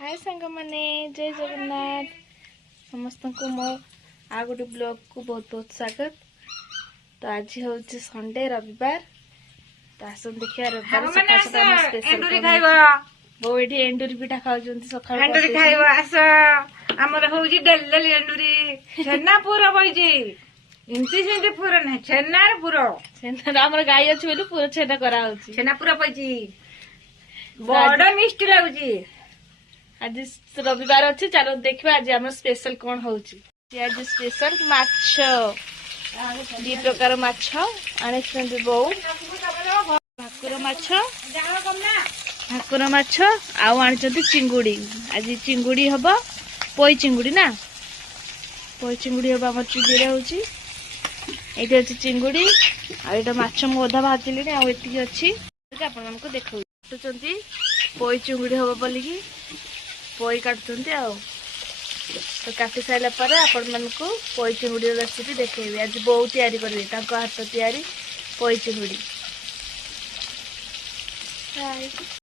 हाय सांग मैंने जय जगन्नाथ समस्त को मो आ गोटे ब्लॉग को बहुत बहुत स्वागत। तो आज हूँ संडे रविवार तो आसन देखिए रविवार सकाळ सकाळ स्पेशल खाइबा बो एठी एंडुरी पिठा खाउजंती सकाळ एंडुरी खाइबा आस हमर होउजी डेली एंडुरी छेना पूरा बइजी इनती सेंते पूरा ना छेनार पूरा छेना हमर गाय अछि बोली पूरा छेना करा होउची छेना पूरा बइजी बड़ मिष्टी लागुजी। आज रविवार अच्छे चलो देखिए आज आम स्पेशल कौन होची। आज स्पेशल माछ दी प्रकार माछ आने बो भाकुर माछ आउ आनी चिंगुड़ी आज चिंगुड़ी हम पोई चिंगुड़ी ना पोई चिंगुड़ी हम आम चुलीरे होची ये अच्छी चिंगुड़ी आटा माछ मु अधा भाजिली आती अच्छी आपण देखा पोई चिंगुड़ी हम बोलिकी पोई काटुंट तो काटी सारा पर आपण मानक पोई चिंगुड़ी रेसिपी देखेबी। आज बोउ तैयारी करेंगे हाथ तैयारी पोई चिंगुड़ी।